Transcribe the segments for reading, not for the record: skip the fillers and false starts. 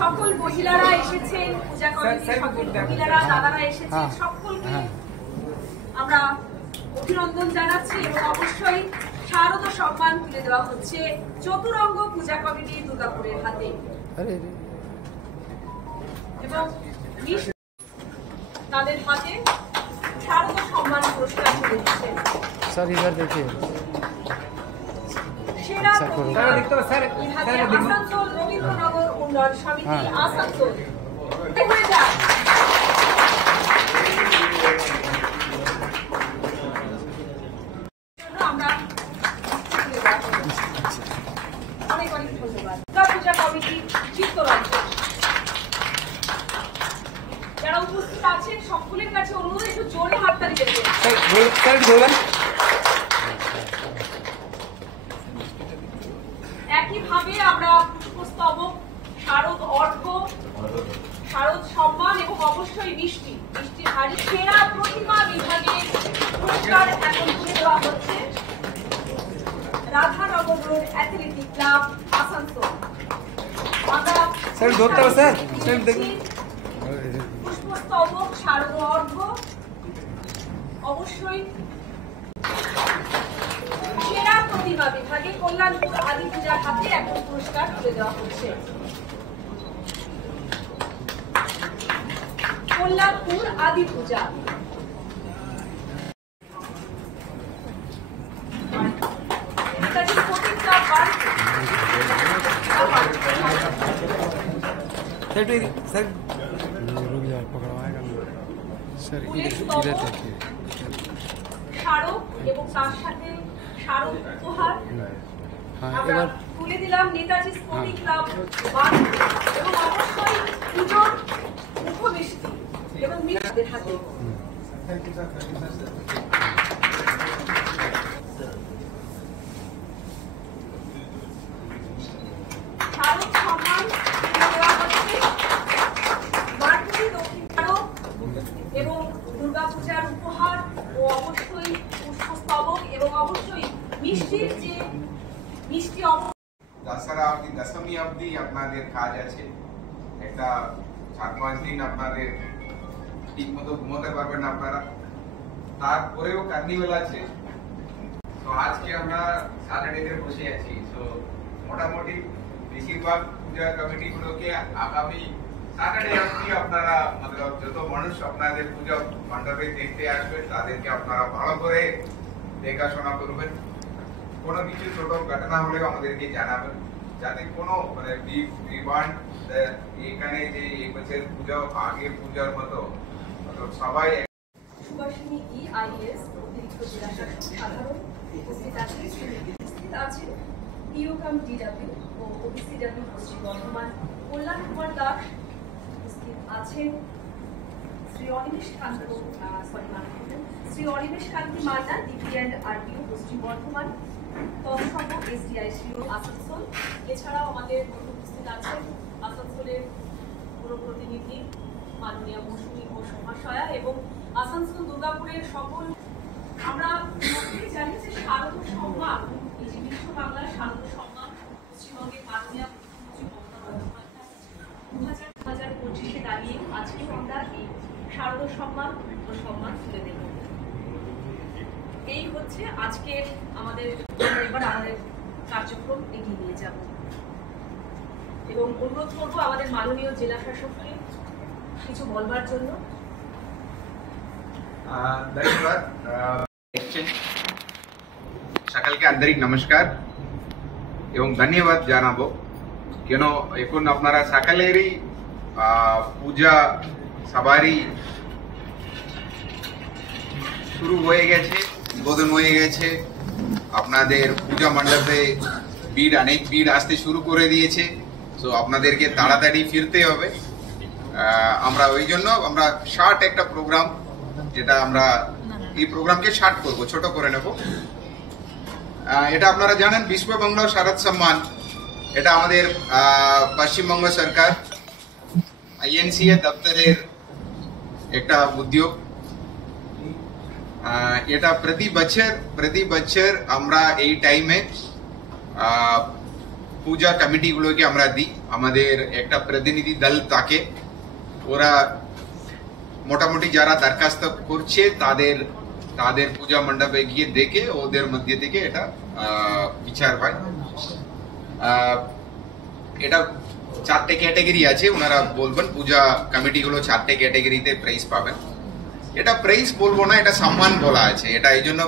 সকল মহিলারা এসেছেন, পূজা কমিটির সকল মহিলারা, দাদারা এসেছেন, সকলকে আমরা অভিনন্দন জানাচ্ছি এবং অবশ্যই শারদ সম্মান তুলে দেওয়া হচ্ছে চতুরঙ্গ পূজা কমিটি দুর্গাপুরের হাতে এবং তাদের হাতে শারদ সম্মান পুরস্কার তুলে দিচ্ছেন। আসানসোল রবীন্দ্রনগর উন্নয়ন সমিতি আসানসোল হয়ে যাক। আমরা অনেক অনেক ধন্যবাদ পূজা কমিটি চিত্তরঞ্জন যারা উপস্থিত আছেন সকলের কাছে অনুরোধ একটু জোরে হাততালি দেবেন। একইভাবে আমরা পুষ্পস্তবক, শারদ অর্ঘ্য, শারদ সম্মান এবং অবশ্যই মিষ্টির হাড়ি সেরা প্রতিমা বিভাগে পুরস্কার এখন তুলে দেওয়া হচ্ছে Radhanagar road athletic club Asansol. পুষ্পস্তবক, শারদ অর্ঘ্য, অবশ্যই সেরা প্রতিমা বিভাগে কল্যাণপুর আদি পূজার হাতে এখন পুরস্কার তুলে দেওয়া হচ্ছে। কল্যাণপুর আদি পূজা স্মারক এবং তার সাথে স্মারক উপহার আমরা তুলে দিলাম নেতাজি স্পোর্টিং ক্লাব এবং অবশ্যই পুজোর মুখমিষ্টি এবং মিষ্টিদের হাতে। স্মারক সম্মান দেওয়া হচ্ছে মার্কুরি দক্ষিণ স্মারক এবং দুর্গাপূজার উপহার ও অবশ্যই পুষ্পস্তবক এবং অবশ্যই মিষ্টির যে মিষ্টি দশরা অবধি দশমী অবধি আপনাদের কাজ আছে। একটা 4-5 দিন আপনাদের ঠিক মতো ঘুমোতে পারবেন না আপনারা, তারপরেও কার্নিভাল আছে। তো আজকে আমরা স্যাটারডেতে বসে আছি। তো মোটামুটি বেশিরভাগ পূজা কমিটিগুলোকে আগামী স্যাটারডে অবধি আপনারা মতলব যত মানুষ আপনাদের পূজা মণ্ডপে দেখতে আসবেন তাদেরকে আপনারা ভালো করে দেখাশোনা করবেন। কোনো কিছু ছোট ঘটনা হলেও আমাদেরকে জানাবেন, যাতে কোনো মানে বিভান্ড এখানে যে এই বছর পূজা আগে পূজার মতো সবাই। সুভাষিনী EIS অতিরিক্ত জেলা শাসক সাধারণ উপস্থিত আছেন PO-কাম DW ও OBCW পশ্চিম বর্ধমান কল্যাণ কুমার দাস উপস্থিত আছেন শ্রী অনিমেষ কান্তি Manna DP and RPO Paschim Bardhaman তৎসঙ্গ SDI Asansol. এছাড়াও আমাদের উপস্থিত আছেন আসানসোলের পুরো প্রতিনিধি মাননীয় মৌসুমী ঘোষ মহাশয়া এবং আসানসোল দুর্গাপুরের সকল। আমরা জানি যে শারদ সম্মান, এই যে বিশ্ব বাংলার শারদ সম্মান পশ্চিমবঙ্গের মাননীয় মুখ্যমন্ত্রী মমতা বন্দ্যোপাধ্যায় 2025-এ দাঁড়িয়ে আজকেও আমরা এই শারদ সম্মান ও সম্মান তুলে দেব। এই হচ্ছে আজকের আমাদের কার্যক্রম এগিয়ে নিয়ে যাব এবং অনুরোধ করবো আমাদের মাননীয় জেলা শাসককে কিছু বলবার জন্য। ধন্যবাদ সকলকে আন্তরিক নমস্কার এবং ধন্যবাদ জানাবো, কেন এখন আপনারা সকলেরই পূজা সবারই শুরু হয়ে গেছে, উদ্বোধন হয়ে গেছে। আপনাদের পূজা মণ্ডপে অনেক ভিড় আসতে শুরু করে দিয়েছে। তো আপনাদেরকে তাড়াতাড়ি ফিরতে হবে। আমরা ওই জন্য আমরা শর্ট একটা প্রোগ্রাম, যেটা আমরা এই প্রোগ্রামকে শর্ট করব, ছোট করে নেব। এটা আপনারা জানেন বিশ্ববাংলা শারদ সম্মান, এটা আমাদের পশ্চিমবঙ্গ সরকার INCA দপ্তরের একটা উদ্যোগ। এটা প্রতি বছর আমরা এই টাইমে পূজা কমিটিগুলোকে আমরা দিই, আমাদের একটা প্রতিনিধি দল থাকে, ওরা মোটামুটি যারা দরখাস্ত করছে তাদের তাদের পূজা মণ্ডপে গিয়ে দেখে ওদের মধ্যে থেকে এটা বিচার হয়। এটা 4টে ক্যাটাগরি আছে, ওনারা বলবেন পূজা কমিটিগুলো 4টে ক্যাটাগরিতে প্রাইজ পাবেন। এটা প্রাইজ বলবো না, এটা সম্মান বলা আছে, এটা এই জন্য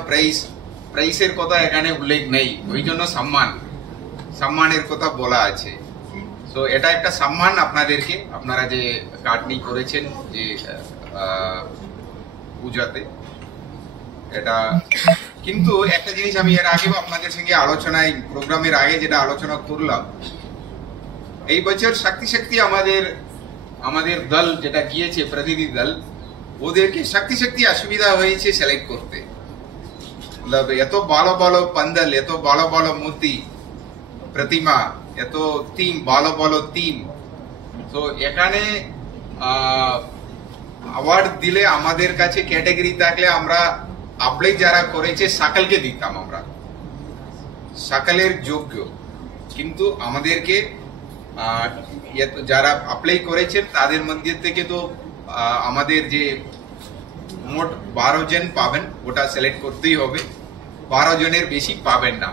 প্রাইসের কথা এখানে উল্লেখ নেই, ওই জন্য সম্মানের কথা বলা আছে। তো এটা একটা সম্মান আপনাদেরকে, আপনারা যে কাটনি করেছেন যে পূজাতে, এটা কিন্তু একটা জিনিস আমি এর আগেও আপনাদের সঙ্গে আলোচনায় প্রোগ্রামের আগে যেটা আলোচনা করলাম, এই বছর শক্তি আমাদের দল যেটা গিয়েছে প্রতিনিধি দল, ওদেরকে শক্তি অসুবিধা হয়েছে সিলেক্ট করতে। এত ভালো ভালো পান্ডাল, এত ভালো ভালো মূর্তি প্রতিমা, এত ভালো থিম, তো এখানে অ্যাওয়ার্ড দিলে আমাদের কাছে ক্যাটাগরি থাকলে আমরা অ্যাপ্লাই যারা করেছে সকলকে দিতাম, আমরা সকলের যোগ্য, কিন্তু আমাদেরকে যারা অ্যাপ্লাই করেছেন তাদের মধ্যে থেকে তো আমাদের যে মোট 12 জন পাবেন, ওটা সিলেক্ট করতেই হবে, 12 জনের বেশি পাবেন না,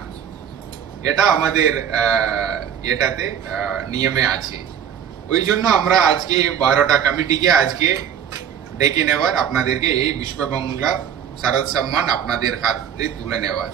এটা আমাদের এটাতে নিয়মে আছে। ওই জন্য আমরা আজকে 12টা কমিটিকে আজকে ডেকে নেওয়ার, আপনাদেরকে এই বিশ্ববাংলা শারদ সম্মান আপনাদের হাতে তুলে নেওয়ার।